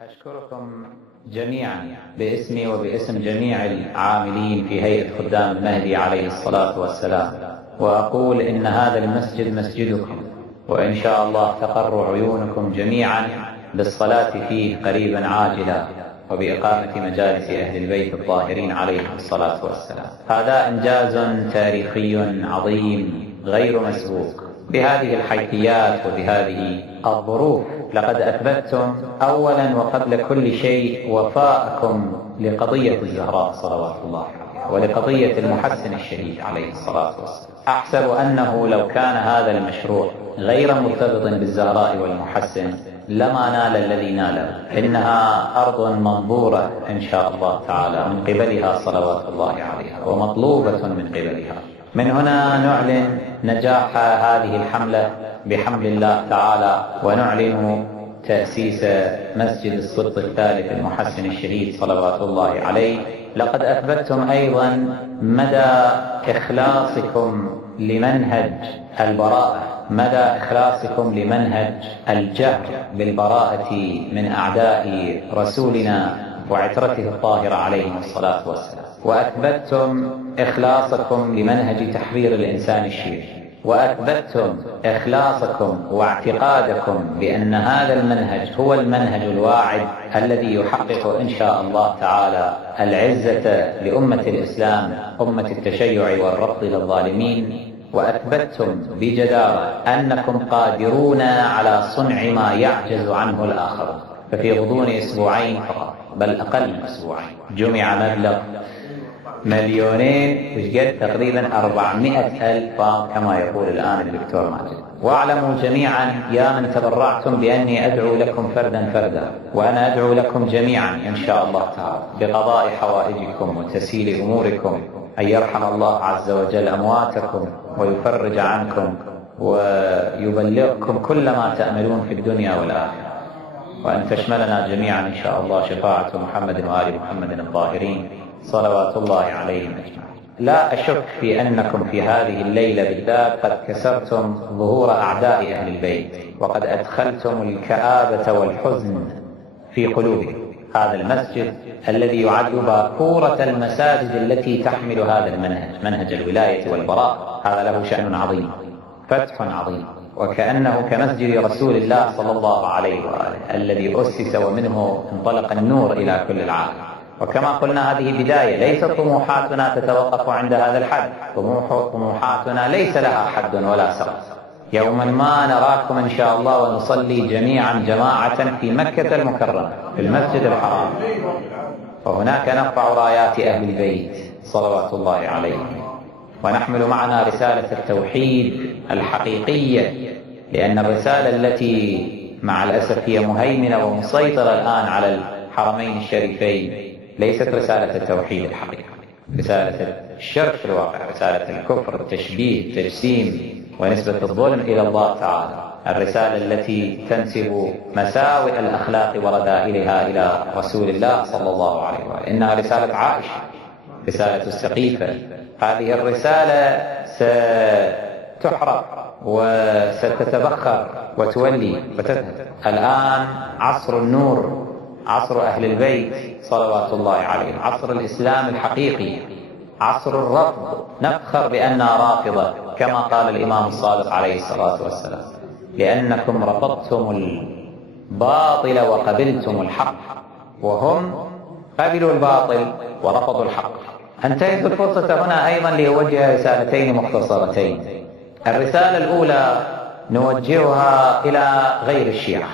أشكركم جميعا باسمي وباسم جميع العاملين في هيئة خدام المهدي عليه الصلاة والسلام، وأقول إن هذا المسجد مسجدكم، وإن شاء الله تقر عيونكم جميعا بالصلاة فيه قريبا عاجلا وبإقامة مجالس أهل البيت الطاهرين عليهم الصلاة والسلام. هذا إنجاز تاريخي عظيم غير مسبوق بهذه الحيثيات وبهذه الظروف. لقد أثبتتم أولا وقبل كل شيء وفاءكم لقضية الزهراء صلوات الله عليها ولقضية المحسن الشهيد عليه الصلاة والسلام. أحسب أنه لو كان هذا المشروع غير مرتبط بالزهراء والمحسن لما نال الذي ناله. إنها أرض منظورة إن شاء الله تعالى من قبلها صلوات الله عليها ومطلوبة من قبلها. من هنا نعلن نجاح هذه الحملة بحمد الله تعالى، ونعلن تأسيس مسجد الصدق الثالث المحسن الشهيد صلوات الله عليه. لقد أثبتتم أيضا مدى إخلاصكم لمنهج البراءة، مدى إخلاصكم لمنهج الجهر بالبراءة من أعداء رسولنا وعترته الطاهرة عليهم الصلاة والسلام، وأثبتتم إخلاصكم لمنهج تحرير الإنسان الشيعي، وأثبتتم إخلاصكم واعتقادكم بأن هذا المنهج هو المنهج الواعد الذي يحقق إن شاء الله تعالى العزة لأمة الإسلام، أمة التشيع والرفض للظالمين. وأثبتتم بجدارة أنكم قادرون على صنع ما يعجز عنه الآخرون. ففي غضون أسبوعين فقط، بل أقل من أسبوعين، جمع مبلغ 2,000,000 وشقد تقريبا 400,000 كما يقول الآن الدكتور ماجد. واعلموا جميعا يا من تبرعتم بأني أدعو لكم فردا فردا، وأنا أدعو لكم جميعا إن شاء الله تعالى بقضاء حوائجكم وتسهيل أموركم، أن يرحم الله عز وجل أمواتكم ويفرج عنكم ويبلغكم كل ما تأملون في الدنيا والآخرة، وأن تشملنا جميعا إن شاء الله شفاعة محمد وآل محمد الطاهرين صلوات الله عليهم أجمعين. لا أشك في أنكم في هذه الليلة بالذات قد كسرتم ظهور أعداء أهل البيت، وقد أدخلتم الكآبة والحزن في قلوبهم. هذا المسجد الذي يعد باكورة المساجد التي تحمل هذا المنهج، منهج الولاية والبراء، هذا له شأن عظيم، فتح عظيم، وكأنه كمسجد رسول الله صلى الله عليه وآله الذي أسس ومنه انطلق النور إلى كل العالم. وكما قلنا هذه بداية، ليست طموحاتنا تتوقف عند هذا الحد، طموحاتنا ليس لها حد ولا سقف. يوما ما نراكم إن شاء الله ونصلي جميعا جماعة في مكة المكرمة في المسجد الحرام، وهناك نرفع رايات أهل البيت صلوات الله عليهم، ونحمل معنا رسالة التوحيد الحقيقية، لأن الرسالة التي مع الأسف هي مهيمنة ومسيطرة الآن على الحرمين الشريفين ليست رسالة التوحيد الحقيقي، رسالة الشرك في الواقع، رسالة الكفر، التشبيه، التجسيم، ونسبة الظلم إلى الله تعالى، الرسالة التي تنسب مساوئ الأخلاق ورذائلها إلى رسول الله صلى الله عليه وآله. إنها رسالة عائشة، رسالة السقيفة. هذه الرسالة ستحرق وستتبخر وتولي وتذهب. الآن عصر النور، عصر أهل البيت صلوات الله عليهم، عصر الإسلام الحقيقي، عصر الرفض. نفخر بأننا رافضة كما قال الإمام الصادق عليه الصلاة والسلام، لأنكم رفضتم الباطل وقبلتم الحق، وهم قبلوا الباطل ورفضوا الحق. انتهت الفرصة هنا أيضا لأوجه رسالتين مختصرتين. الرسالة الأولى نوجهها إلى غير الشيعة.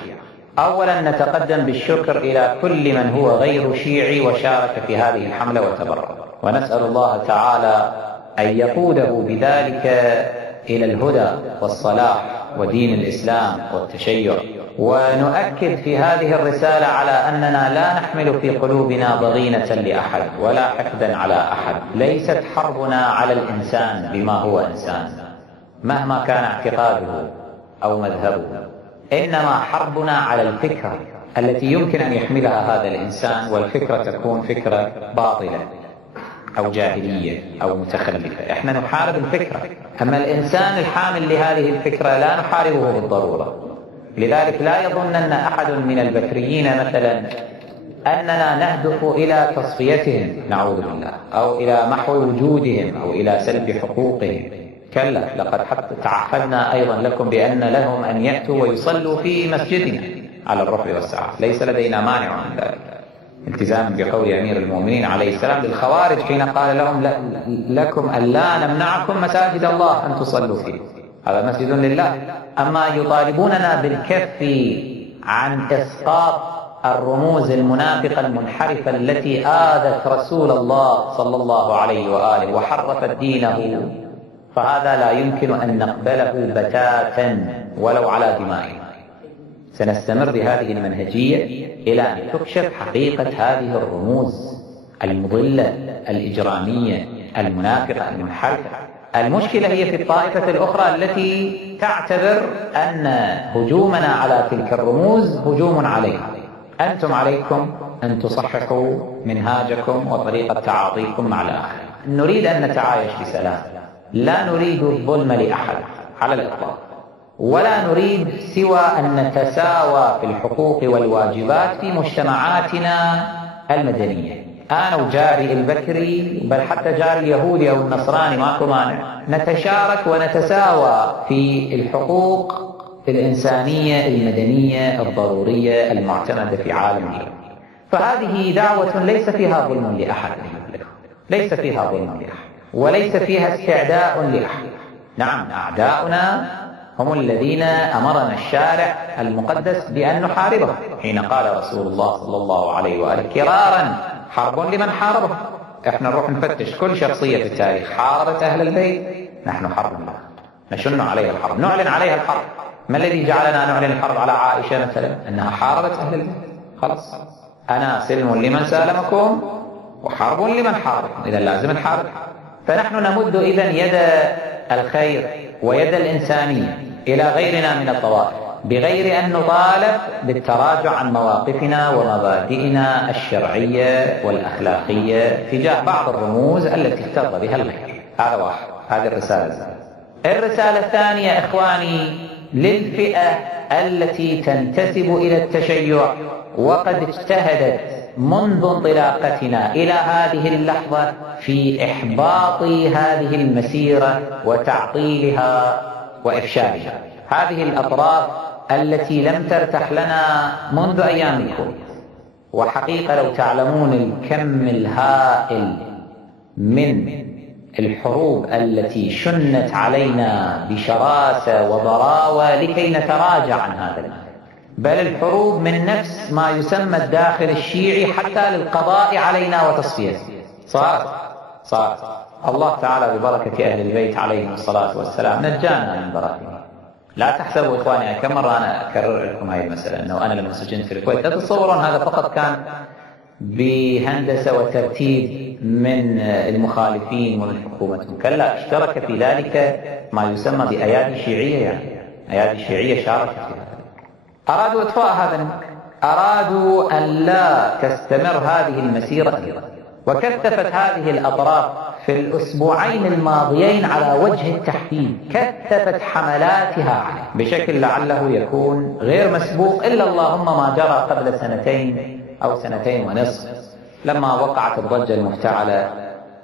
أولا نتقدم بالشكر إلى كل من هو غير شيعي وشارك في هذه الحملة وتبرع، ونسأل الله تعالى أن يقوده بذلك إلى الهدى والصلاح ودين الإسلام والتشيع. ونؤكد في هذه الرسالة على أننا لا نحمل في قلوبنا ضغينة لأحد ولا حقدا على أحد. ليست حربنا على الإنسان بما هو إنسان مهما كان اعتقاده أو مذهبه، إنما حربنا على الفكرة التي يمكن أن يحملها هذا الإنسان، والفكرة تكون فكرة باطلة أو جاهلية أو متخلفة. إحنا نحارب الفكرة، أما الإنسان الحامل لهذه الفكرة لا نحاربه بالضرورة، لذلك لا يظنن أحد من البكريين مثلا أننا نهدف إلى تصفيتهم نعوذ بالله، أو إلى محو وجودهم، أو إلى سلب حقوقهم. كلا، لقد حتى تعهدنا أيضا لكم بأن لهم أن يأتوا ويصلوا في مسجدنا على الرفع والسعة، ليس لدينا مانع من ذلك، التزاما بقول أمير المؤمنين عليه السلام للخوارج حين قال لهم لكم ألا نمنعكم مساجد الله أن تصلوا فيه، هذا مسجد لله. أما يطالبوننا بالكف عن إسقاط الرموز المنافقة المنحرفة التي آذت رسول الله صلى الله عليه وآله وحرفت دينه، فهذا لا يمكن أن نقبله بتاتا ولو على دمائنا. سنستمر بهذه المنهجية إلى أن تكشف حقيقة هذه الرموز المضلة الإجرامية المنافقة المنحرفة. المشكلة هي في الطائفة الأخرى التي تعتبر أن هجومنا على تلك الرموز هجوم عليها. أنتم عليكم أن تصححوا منهاجكم وطريقة تعاطيكم مع الآخر. نريد أن نتعايش بسلام، لا نريد الظلم لأحد على الإطلاق، ولا نريد سوى أن نتساوى في الحقوق والواجبات في مجتمعاتنا المدنية. أنا وجاري البكري، بل حتى جاري اليهودي أو النصراني ماكو مانع، نتشارك ونتساوى في الحقوق الإنسانية المدنية الضرورية المعتمدة في عالمنا. فهذه دعوة ليس فيها ظلم لأحد، ليس فيها ظلم لأحد، وليس فيها استعداء لأحد. نعم، أعداؤنا هم الذين أمرنا الشارع المقدس بأن نحاربهم، حين قال رسول الله صلى الله عليه وآله كرارا حرب لمن حاربه. احنا نروح نفتش كل شخصية في التاريخ حاربت أهل البيت، نحن حرب الله، نشن عليها الحرب، نعلن عليها الحرب. ما الذي جعلنا نعلن الحرب على عائشة مثلا؟ أنها حاربت أهل البيت. خلاص، أنا سلم لمن سالمكم وحرب لمن حاربكم، إذا لازم نحارب. فنحن نمد إذن يد الخير ويد الإنسانية إلى غيرنا من الطوائف، بغير أن نطالب بالتراجع عن مواقفنا ومبادئنا الشرعية والأخلاقية تجاه بعض الرموز التي افترض بها الخير. هذا واحد، هذه الرسالة. الرسالة الثانية إخواني للفئة التي تنتسب إلى التشيع وقد اجتهدت منذ انطلاقتنا إلى هذه اللحظة في إحباط هذه المسيرة وتعطيلها وإفشالها. هذه الأطراف التي لم ترتاح لنا منذ أيام الكويت، وحقيقة لو تعلمون الكم الهائل من الحروب التي شنت علينا بشراسة وضراوة لكي نتراجع عن هذا المكان، بل الحروب من نفس ما يسمى الداخل الشيعي حتى للقضاء علينا وتصفيته صارت. الله تعالى ببركة أهل البيت عليهم الصلاة والسلام نجانا من براثنه. لا تحسبوا إخواني، كم مرة أنا أكرر لكم هذه المسألة، أنه أنا لما سجنت في الكويت لا تتصورون هذا فقط كان بهندسة وترتيب من المخالفين ومن حكومتهم، كلا اشترك في ذلك ما يسمى بأيادي شيعية، يعني أيادي شيعية شاركت في ذلك. أرادوا إطفاء هذا المكان، أرادوا أن لا تستمر هذه المسيرة، وكثفت هذه الأطراف في الأسبوعين الماضيين على وجه التحديد، كثفت حملاتها بشكل لعله يكون غير مسبوق إلا اللهم ما جرى قبل سنتين أو سنتين ونصف، لما وقعت الضجة المفتعلة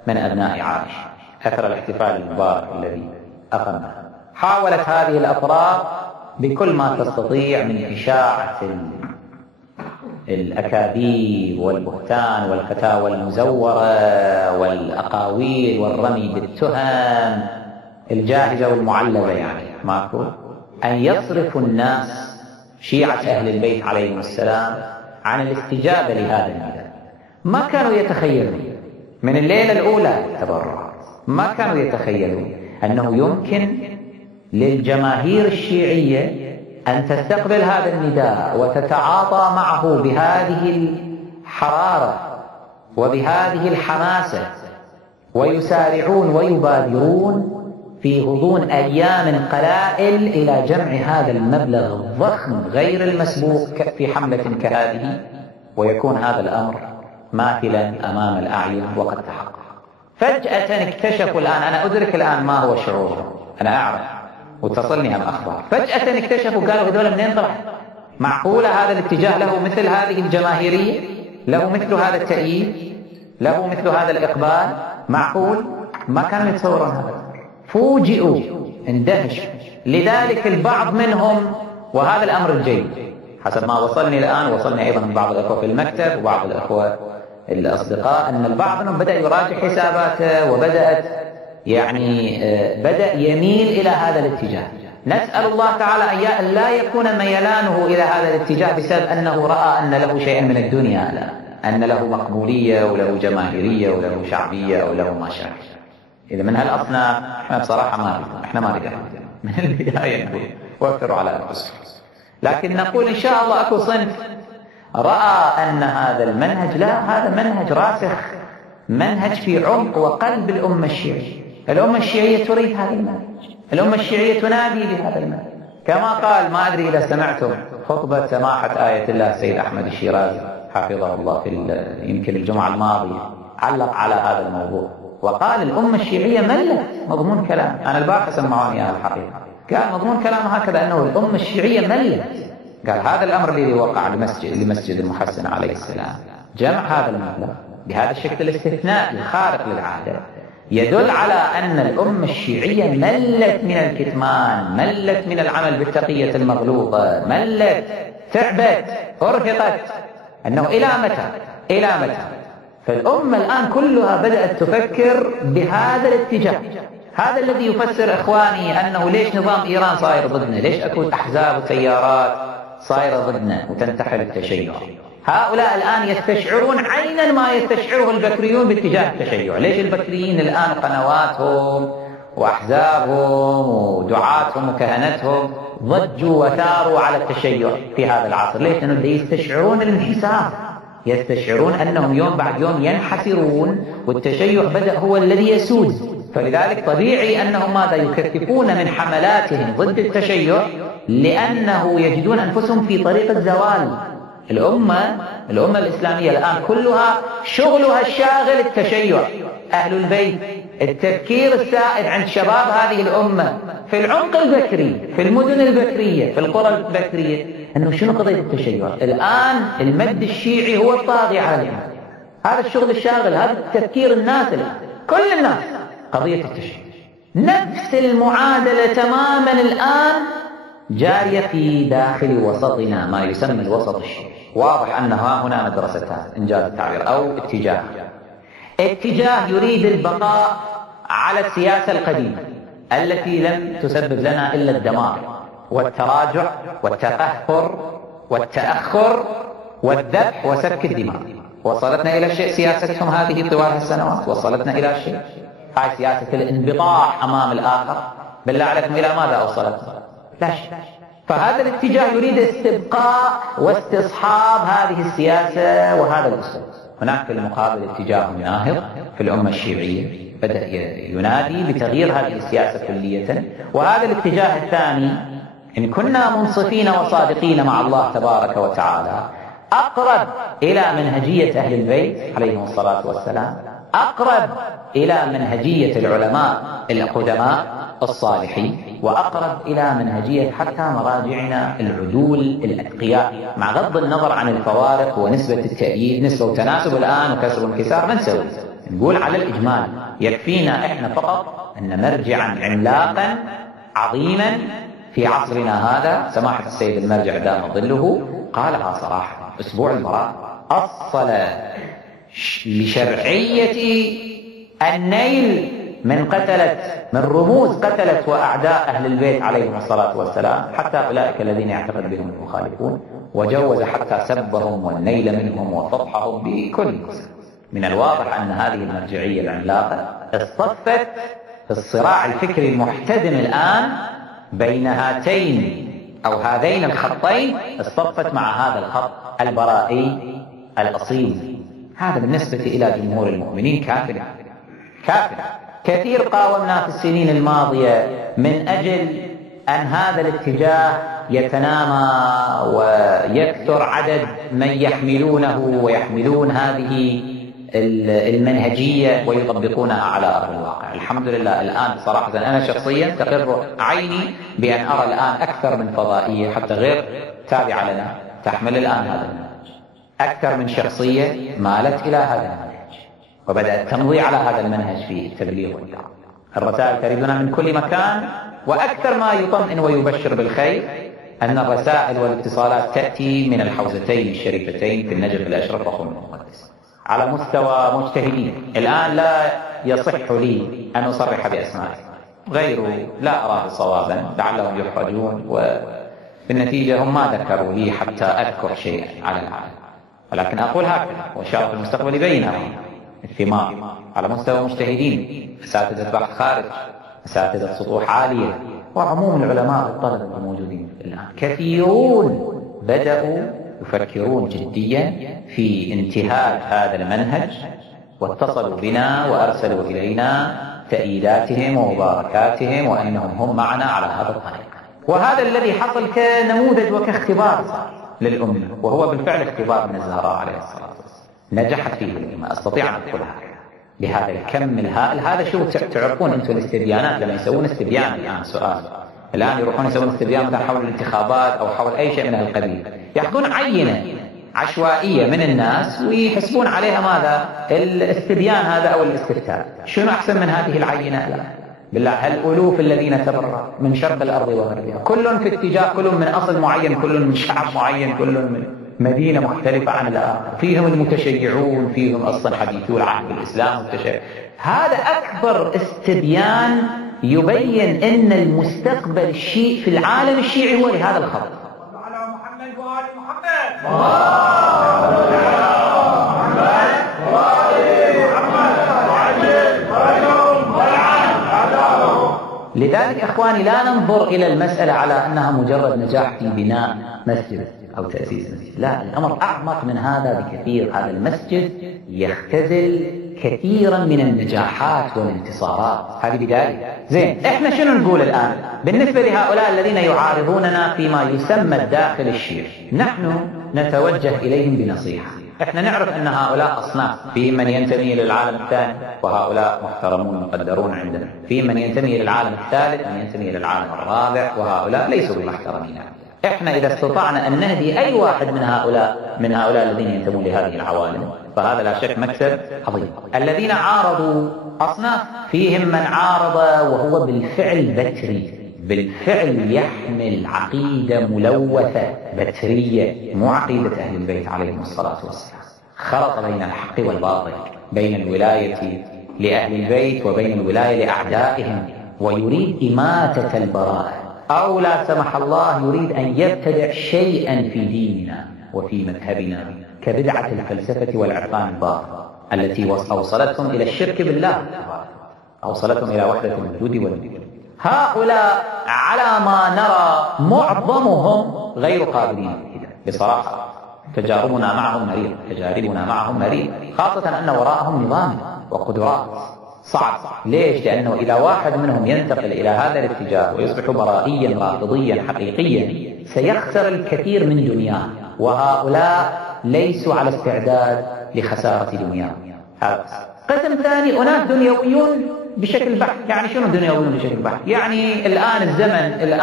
من أبناء عائشة أثر الاحتفال المبارك الذي أقمنا. حاولت هذه الأطراف بكل ما تستطيع من إشاعة الأكاذيب والبهتان والفتاوى المزورة والأقاويل والرمي بالتهم الجاهزة والمعلبة، يعني ماكو، أن يصرفوا الناس شيعة أهل البيت عليهم السلام عن الاستجابة لهذا النداء. ما كانوا يتخيلون من الليلة الأولى التبرعات، ما كانوا يتخيلون أنه يمكن للجماهير الشيعية أن تستقبل هذا النداء وتتعاطى معه بهذه الحرارة وبهذه الحماسة، ويسارعون ويبادرون في غضون أيام قلائل إلى جمع هذا المبلغ الضخم غير المسبوق في حملة كهذه، ويكون هذا الأمر ماثلا أمام الأعين وقد تحقق. فجأة اكتشفوا الآن، أنا أدرك الآن ما هو شعورهم، أنا أعرف وتصلني هالأخبار. فجأة اكتشفوا قالوا هذول منين طلع؟ معقولة هذا الاتجاه له مثل هذه الجماهيرية؟ له مثل هذا التأييد؟ له مثل هذا الإقبال؟ معقول؟ ما كانوا يتصورون هذا. فوجئوا، اندهشوا. لذلك البعض منهم، وهذا الأمر الجيد حسب ما وصلني الآن، وصلني أيضا من بعض الأخوة في المكتب وبعض الأخوة الأصدقاء، أن البعض منهم بدأ يراجع حساباته وبدأت بدأ يميل إلى هذا الاتجاه. نسأل الله تعالى أن لا يكون ميلانه إلى هذا الاتجاه بسبب أنه رأى أن له شيئا من الدنيا، لا، أن له مقبولية وله جماهيرية وله شعبية أو له ما شابه. إذا من هالأصناف احنا بصراحة ما نقدر من البداية نقول وفروا على أنفسكم، لكن نقول إن شاء الله أكو صنف رأى أن هذا المنهج، لا، هذا منهج راسخ، منهج في عمق وقلب الأمة الشيعية. الأمة الشيعية تريد هذا المنهج، الأمة الشيعية تنادي بهذا المنهج. كما قال، ما أدري إذا سمعتم خطبة سماحة آية الله السيد أحمد الشيرازي حفظه الله في يمكن الجمعة الماضية، علق على هذا الموضوع وقال الأمة الشيعية ملت. مضمون كلام أنا البارحة سمعوني إياه الحقيقة، قال مضمون كلام هكذا أنه الأمة الشيعية ملت. قال هذا الأمر الذي وقع لمسجد المحسن عليه السلام، جمع هذا المبلغ بهذا الشكل الاستثنائي الخارق للعادة، يدل على أن الأمة الشيعية ملت من الكتمان، ملت من العمل بالتقية المغلوطة، ملت، تعبت، أرهقت. أنه إلى متى؟ فالأمة الآن كلها بدأت تفكر بهذا الاتجاه. هذا الذي يفسر إخواني أنه ليش نظام إيران صاير ضدنا، ليش أكو أحزاب وتيارات صايرة ضدنا وتنتحل التشيع. هؤلاء الآن يستشعرون عينا ما يستشعره البكريون باتجاه التشيع. ليش البكريين الآن قنواتهم وأحزابهم ودعاتهم وكهنتهم ضجوا وثاروا على التشيع في هذا العصر؟ ليش؟ لأنه يستشعرون الانحسار، يستشعرون أنهم يوم بعد يوم ينحسرون والتشيع بدأ هو الذي يسود. فلذلك طبيعي أنهم ماذا يكثفون من حملاتهم ضد التشيع، لأنه يجدون أنفسهم في طريق الزوال. الأمة الإسلامية الآن كلها شغلها الشاغل التشيع، أهل البيت، التفكير السائد عند شباب هذه الأمة في العمق البكري، في المدن البكرية، في القرى البكرية، أنه شنو قضية التشيع. الآن المد الشيعي هو الطاغي عليهم. هذا الشغل الشاغل، هذا التفكير الناس الآن، كل الناس قضية التشيع. نفس المعادلة تماما الآن جارية في داخل وسطنا، ما يسمى الوسط الشيعي. واضح أن هنا مدرستان إنجاز التعبير، أو اتجاه يريد البقاء على السياسة القديمة التي لم تسبب لنا إلا الدمار والتراجع والتقهقر والتأخر والذبح وسفك الدماء. وصلتنا إلى شيء سياستهم هذه طوال السنوات، وصلتنا إلى شيء، هاي سياسة الانبطاح أمام الآخر. بالله عليكم إلى ماذا أوصلتنا؟ لا شيء. فهذا الاتجاه يريد استبقاء واستصحاب هذه السياسة وهذا الأسلوب. هناك في المقابل اتجاه ناهض في الأمة الشيعية بدأ ينادي بتغيير هذه السياسة كلية. وهذا الاتجاه الثاني، إن كنا منصفين وصادقين مع الله تبارك وتعالى، أقرب إلى منهجية أهل البيت عليهم الصلاة والسلام، أقرب إلى منهجية العلماء القدماء الصالحين، وأقرب إلى منهجية حتى مراجعنا العدول الأتقياء، مع غض النظر عن الفوارق ونسبة التأييد، نسبة وتناسب الآن وكسر وانكسار. ما نسوي، نقول على الإجمال يكفينا إحنا فقط أن مرجعا عملاقا عظيما في عصرنا هذا، سماحة السيد المرجع دام ظله قالها صراحة أسبوع البراء، أصل لشرعية النيل من رموز قتلت وأعداء أهل البيت عليهم الصلاة والسلام، حتى أولئك الذين يعتقد بهم المخالفون، وجوز حتى سبهم والنيل منهم وفضحهم بكل مسلم. من الواضح أن هذه المرجعية العملاقة اصطفت في الصراع الفكري المحتدم الآن بين هاتين أو هذين الخطين، اصطفت مع هذا الخط البرائي الأصيل. هذا بالنسبة إلى جمهور المؤمنين كافر. كثير قاومنا في السنين الماضية من أجل أن هذا الاتجاه يتنامى ويكثر عدد من يحملونه ويحملون هذه المنهجية ويطبقونها على أرض الواقع. الحمد لله الآن صراحة أنا شخصيا تقر عيني بأن أرى الآن أكثر من فضائية حتى غير تابعة لنا تحمل الآن هذا المنهج، أكثر من شخصية مالت إلى هذا المنهج وبدأت تمضي على هذا المنهج في التبليغ والدعوة. الرسائل تردنا من كل مكان، وأكثر ما يطمئن ويبشر بالخير أن الرسائل والاتصالات تأتي من الحوزتين الشريفتين في النجف الأشرف وخوم المقدس على مستوى مجتهدين. الآن لا يصح لي أن أصرح بأسماء غيره، لا أراه صوابا لعلهم يحرجون، وبالنتيجة هم ما ذكروا لي حتى أذكر شيئا على العالم، ولكن أقول هكذا وإن شاء الله في المستقبل يبين الثمار على مستوى مجتهدين، أساتذة بحث خارج، أساتذة سطوح عالية، وعموم العلماء والطلبة الموجودين الآن كثيرون بدأوا يفكرون جديا في انتهاك هذا المنهج، واتصلوا بنا وأرسلوا إلينا تأييداتهم ومباركاتهم وأنهم هم معنا على هذا الطريق. وهذا الذي حصل كنموذج وكاختبار للأمة، وهو بالفعل اختبار من الزهراء عليه الصلاة والسلام نجحت فيه الأمة. أستطيع أن أقولها بهذا الكم الهائل. هذا شو تعرفون أنتم الاستبيانات لما يسوون استبيان الآن سؤال الآن يروحون يسوون استبيان مثلا حول الانتخابات أو حول أي شيء من هذا القبيل، يأخذون عينة عشوائية من الناس ويحسبون عليها ماذا؟ الاستبيان هذا أو الاستفتاء. شنو أحسن من هذه العينة؟ لا بالله، الألوف الذين تبرأوا من شرق الأرض وغربها، كل في اتجاه، كل من أصل معين، كل من شعب معين، كل من مدينة مختلفة عن الآخر، فيهم المتشيعون، فيهم أصلا حديثو العهد بالإسلام والتشيع. هذا أكبر استبيان يبين أن المستقبل الشيعي في العالم الشيعي هو لهذا الخط. على محمد وآل محمد. لذلك أخواني لا ننظر إلى المسألة على أنها مجرد نجاح في بناء مسجد أو تأسيس مسجد، لا، الأمر أعمق من هذا بكثير. هذا المسجد يختزل كثيرا من النجاحات والانتصارات. هذه بداية. زين، إحنا شنو نقول الآن بالنسبة لهؤلاء الذين يعارضوننا فيما يسمى الداخل الشيعي؟ نحن نتوجه إليهم بنصيحة. إحنا نعرف أن هؤلاء أصناف، فيهم من ينتمي للعالم الثاني وهؤلاء محترمون مقدرون عندنا، فيهم من ينتمي للعالم الثالث، من ينتمي للعالم الرابع، وهؤلاء ليسوا بمحترمين. إحنا إذا استطعنا أن نهدي أي واحد من هؤلاء الذين ينتمون لهذه العوالم فهذا لا شك مكسب عظيم. الذين عارضوا أصناف، فيهم من عارض وهو بالفعل بتري، بالفعل يحمل عقيدة ملوثة بترية، مو عقيدة أهل البيت عليهم الصلاة والسلام. خلط بين الحق والباطل، بين الولاية لأهل البيت وبين الولاية لأعدائهم، ويريد إماتة البراءة، أو لا سمح الله يريد أن يبتدع شيئا في ديننا وفي مذهبنا كبدعة الفلسفة والعرفان الباطل التي أوصلتهم إلى الشرك بالله، أوصلتهم إلى وحدة الوجود والوجود. هؤلاء على ما نرى معظمهم غير قابلين بصراحة. تجاربنا معهم مريض، خاصة أن وراءهم نظام وقدرات صعب. ليش؟ لأنه إذا واحد منهم ينتقل إلى هذا الاتجاه ويصبح برائيا رافضيا حقيقيا سيخسر الكثير من دنياه، وهؤلاء ليسوا على استعداد لخسارة دنياه. قسم ثاني، أناس دنيويون بشكل بحت. يعني شنو دنيويون بشكل بحت؟ يعني الآن الزمن،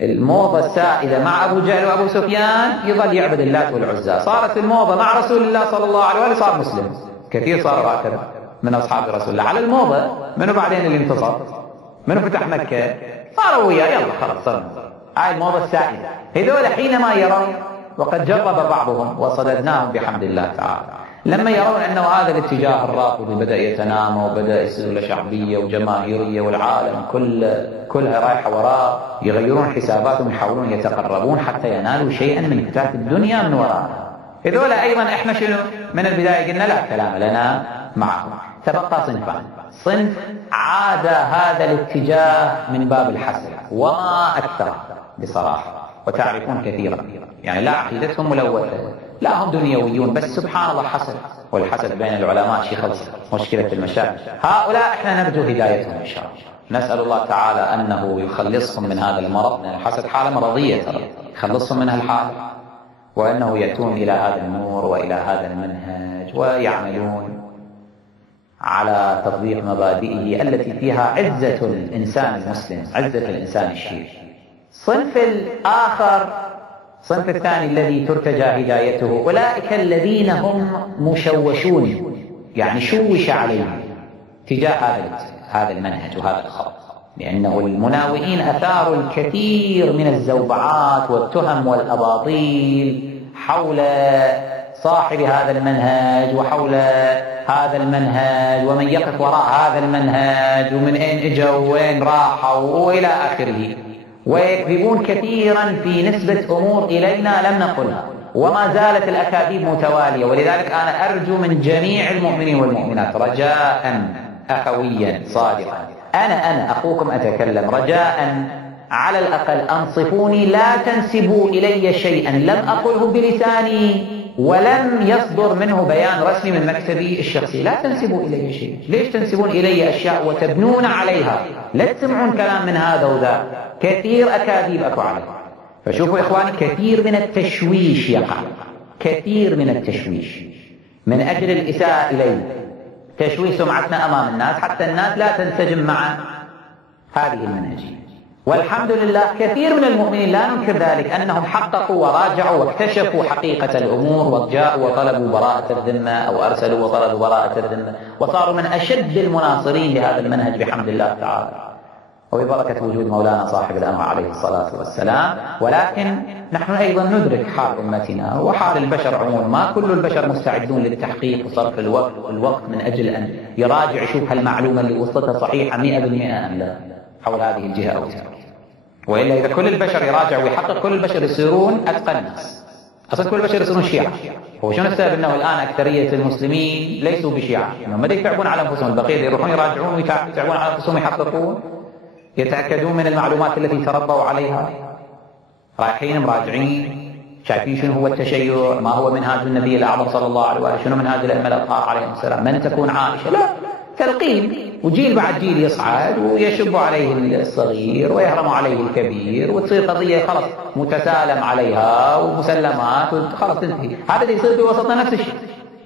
الموضة السائدة مع أبو جهل وأبو سفيان يظل يعبد اللات والعزى. صارت الموضة مع رسول الله صلى الله عليه وآله صار مسلم، كثير صاروا هكذا من أصحاب رسول الله. على الموضة منه بعدين اللي انتصر، منه فتح مكة، صاروا وياه، يلا خلاص صرنا. هاي الموضة السائدة. هذول حينما يرون، وقد جرب بعضهم وصددناهم بحمد الله تعالى، لما يرون أنه هذا الاتجاه الرافضي بدأ يتنامى وبدأ يصير له شعبية وجماهيرية والعالم كلها رايحة وراه، يغيرون حساباتهم، يحاولون يتقربون حتى ينالوا شيئا من فتاة الدنيا من وراء. هذول أيضا إحنا شنو من البداية قلنا لا كلام لنا معهم. تبقى صنفان. صنف عاد هذا الاتجاه من باب الحسد وما أكثر بصراحة، وتعرفون كثيرا، يعني لا عقيدتهم ملوثة، لا هم دنيويون، بس سبحان الله حسد، والحسد بين العلماء شيء خلص مشكلة المشاكل. هؤلاء احنا نرجو هدايتهم ان شاء الله، نسأل الله تعالى انه يخلصهم من هذا المرض، من الحسد حالة مرضية ترى، يخلصهم من هالحالة وأنه يأتون إلى هذا النور وإلى هذا المنهج ويعملون على تطبيق مبادئه التي فيها عزة الإنسان المسلم، عزة الإنسان الشيعي. الصنف الآخر، الصنف الثاني الذي ترتجى هدايته، أولئك الذين هم مشوشون، يعني شوش عليهم تجاه هذا المنهج وهذا الخط، لأنه المناوئين أثاروا الكثير من الزوبعات والتهم والأباطيل حول صاحب هذا المنهج وحول هذا المنهج ومن يقف وراء هذا المنهج ومن أين اجوا وين راحوا وإلى آخره، ويكذبون كثيرا في نسبة أمور إلينا لم نقلها، وما زالت الأكاذيب متوالية. ولذلك أنا أرجو من جميع المؤمنين والمؤمنات رجاء أخويا صادقا، أنا أخوكم أتكلم، رجاء على الأقل أنصفوني، لا تنسبوا إلي شيئا لم أقله بلساني ولم يصدر منه بيان رسمي من مكتبي الشخصي. لا تنسبوا إلي شيء. ليش تنسبون إلي أشياء وتبنون عليها؟ لا تسمعون كلام من هذا وذا، كثير أكاذيب أكو عليه. فشوفوا إخواني، كثير من التشويش يقع، كثير من التشويش من أجل الإساءة إليه، تشويش سمعتنا أمام الناس حتى الناس لا تنسجم مع هذه المنهجية. والحمد لله كثير من المؤمنين لا ننكر ذلك، أنهم حققوا وراجعوا واكتشفوا حقيقة الأمور وجاءوا وطلبوا براءة الذمة أو أرسلوا وطلبوا براءة الذمة، وصاروا من أشد المناصرين لهذا المنهج بحمد الله تعالى وببركة وجود مولانا صاحب الأمر عليه الصلاة والسلام. ولكن نحن أيضا ندرك حال أمتنا وحال البشر عموما، ما كل البشر مستعدون للتحقيق وصرف الوقت من أجل أن يراجع يشوف هالمعلومة اللي وصلتها صحيحة 100% أم لا حول هذه الجهة أو تلك. وإلا إذا كل البشر يراجع ويحقق، كل البشر يصيرون أتقى الناس، أصلا كل البشر يصيرون شيعة. هو شنو السبب؟ أنه الآن أكثرية المسلمين ليسوا بشيعة، إنهم ما يتعبون على أنفسهم، البقية يروحون يراجعون ويتعبون على أنفسهم، يحققون، يتأكدون من المعلومات التي تربوا عليها، رايحين مراجعين، شايفين شنو هو التشيع، ما هو منهاج النبي الأعظم صلى الله عليه وآله، شنو منهاج الأئمة الأطهار عليهم السلام، من تكون عائشة. لا، تلقين، وجيل بعد جيل يصعد ويشب عليه الصغير ويهرم عليه الكبير، وتصير قضية خلص متسالم عليها ومسلمات وخلص تنتهي. هذا اللي يصير في وسطنا نفس الشيء.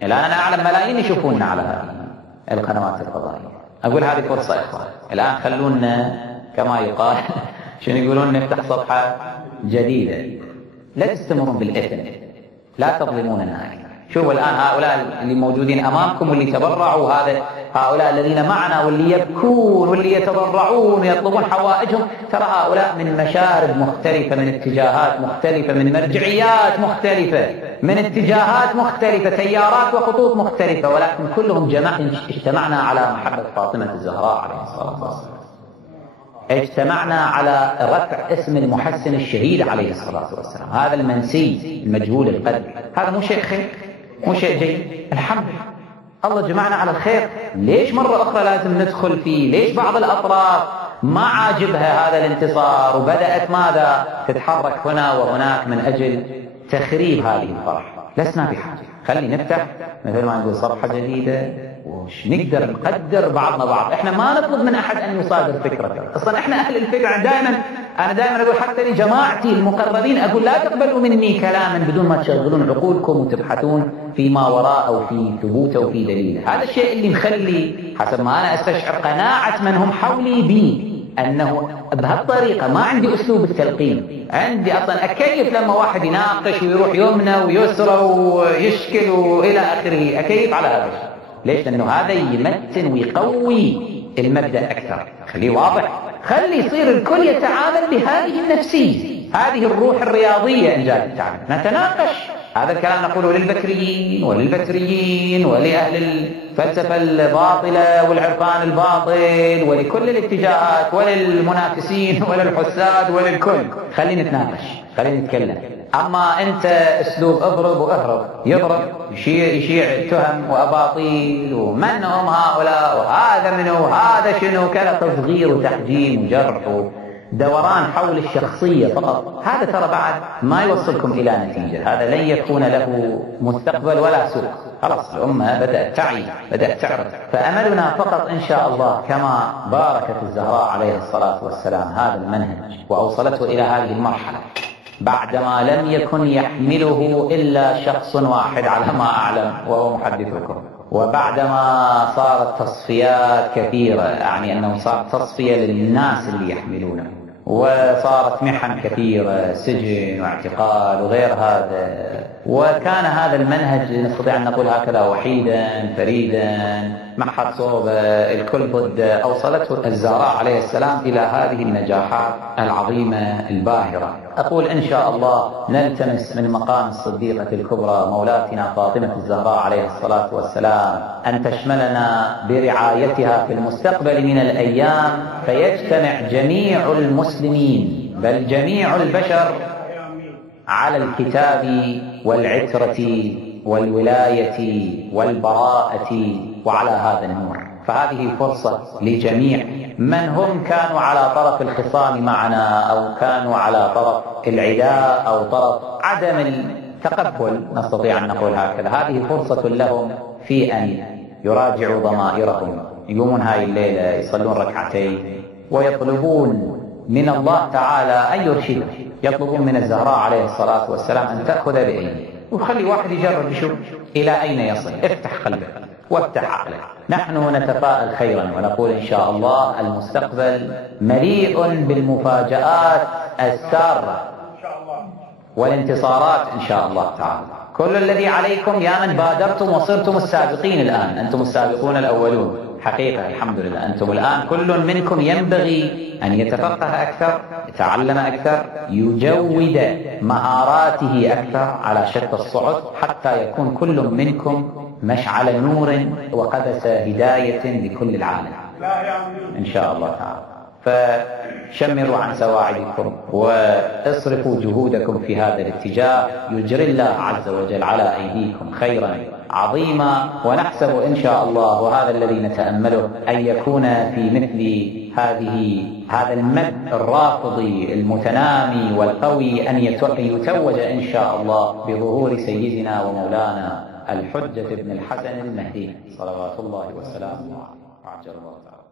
الآن أنا أعلم ملايين يشوفوننا على هذه القنوات الفضائية. أقول هذه فرصة إخوان، الآن خلونا كما يقال شنو يقولون، نفتح صفحة جديدة، لا تستمرون بالإثم، لا تظلموننا. شوفوا الآن هؤلاء اللي موجودين أمامكم واللي تبرعوا، هؤلاء الذين معنا واللي يبكون واللي يتضرعون ويطلبون حوائجهم، ترى هؤلاء من مشارب مختلفة، من اتجاهات مختلفة، من مرجعيات مختلفة، من اتجاهات مختلفة، تيارات وخطوط مختلفة، ولكن كلهم اجتمعنا على محبة فاطمة الزهراء عليه الصلاة والسلام، اجتمعنا على رفع اسم المحسن الشهيد عليه الصلاة والسلام، هذا المنسي المجهول القدر. هذا مو شيء خير، مو شيء جيد. الحمد لله الله جمعنا على الخير. ليش مرة أخرى لازم ندخل فيه؟ ليش بعض الأطراف ما عاجبها هذا الانتصار وبدأت ماذا تتحرك هنا وهناك من أجل تخريب هذه الفرحة؟ لسنا بحاجة. خلي نفتح مثل ما نقول صفحة جديدة وش نقدر نقدر بعضنا بعض. احنا ما نطلب من أحد أن يصادر فكرته، أصلا احنا أهل الفكرة. أنا دائما أقول حتى لجماعتي المقربين، أقول لا تقبلوا مني كلاما بدون ما تشغلون عقولكم وتبحثون فيما وراء أو في ثبوته أو في دليله. هذا الشيء اللي مخلي حسب ما أنا أستشعر قناعة من هم حولي بي، أنه بهالطريقة ما عندي أسلوب التلقين، عندي أصلا أكيف لما واحد يناقش ويروح يمنى ويسرى ويشكل وإلى آخره، أكيف على هذا الشيء. ليش؟ لأنه هذا يمتن ويقوي المبدأ أكثر، خليه واضح، خلي يصير الكل يتعامل بهذه النفسية، هذه الروح الرياضية إن جاء التعامل. نتناقش، هذا الكلام نقوله للبكريين وللبتريين ولأهل الفلسفة الباطلة والعرفان الباطل ولكل الاتجاهات وللمنافسين وللحساد وللكل. خلينا نتناقش، خلينا نتكلم. أما أنت أسلوب اضرب وأهرب، يضرب يشيع تهم وأباطيل ومن هم هؤلاء وهذا منه وهذا شنو كذا، تصغير وتحجيم وجرح ودوران حول الشخصية فقط. هذا ترى بعد ما يوصلكم إلى نتيجة، هذا لن يكون له مستقبل ولا سوق. خلاص الأمة بدأت تعي، بدأت تعرف. فأملنا فقط إن شاء الله كما باركت الزهراء عليه الصلاة والسلام هذا المنهج وأوصلته إلى هذه المرحلة، بعدما لم يكن يحمله إلا شخص واحد على ما أعلم وهو محدثكم، وبعدما صارت تصفيات كثيرة، يعني أنه صارت تصفية للناس اللي يحملونه، وصارت محن كثيرة، سجن واعتقال وغير هذا، وكان هذا المنهج نستطيع أن نقول هكذا وحيدا فريدا ما حد صوبه، الكل ضد، أوصلته الزهراء عليه السلام إلى هذه النجاحات العظيمة الباهرة. أقول إن شاء الله نلتمس من مقام الصديقة الكبرى مولاتنا فاطمة الزهراء عليه الصلاة والسلام أن تشملنا برعايتها في المستقبل من الأيام، فيجتمع جميع المسلمين بل جميع البشر على الكتاب والعترة والولاية والبراءة وعلى هذا النور. فهذه فرصة لجميع من هم كانوا على طرف الخصام معنا أو كانوا على طرف العداء أو طرف عدم التقبل، نستطيع أن نقول هكذا، هذه فرصة لهم في أن يراجعوا ضمائرهم، يقومون هاي الليلة يصلون ركعتين ويطلبون من الله تعالى أن يرشدهم، يطلبون من الزهراء عليه الصلاة والسلام أن تأخذ بأيده وخلي واحد يجرب يشوف إلى أين يصل. افتح قلبك وافتح عقلك. نحن نتفائل خيرا ونقول إن شاء الله المستقبل مليء بالمفاجآت السارة والانتصارات إن شاء الله تعالى. كل الذي عليكم يا من بادرتم وصرتم السابقين الآن، أنتم السابقون الأولون حقيقة، الحمد لله. أنتم الآن كل منكم ينبغي أن يتفقه أكثر، يتعلم أكثر، يجود مهاراته أكثر على شتى الصعد، حتى يكون كل منكم مشعل نور وقذس هداية لكل العالم إن شاء الله تعالى. فشمروا عن سواعدكم واصرفوا جهودكم في هذا الاتجاه، يجري الله عز وجل على أيديكم خيرا عظيما، ونحسب إن شاء الله، وهذا الذي نتأمله، أن يكون في مثل هذا المد الرافضي المتنامي والقوي أن يتوج إن شاء الله بظهور سيدنا ومولانا الحجة بن الحسن المهدي صلوات الله وسلامه عليه، عجل الله تعالى.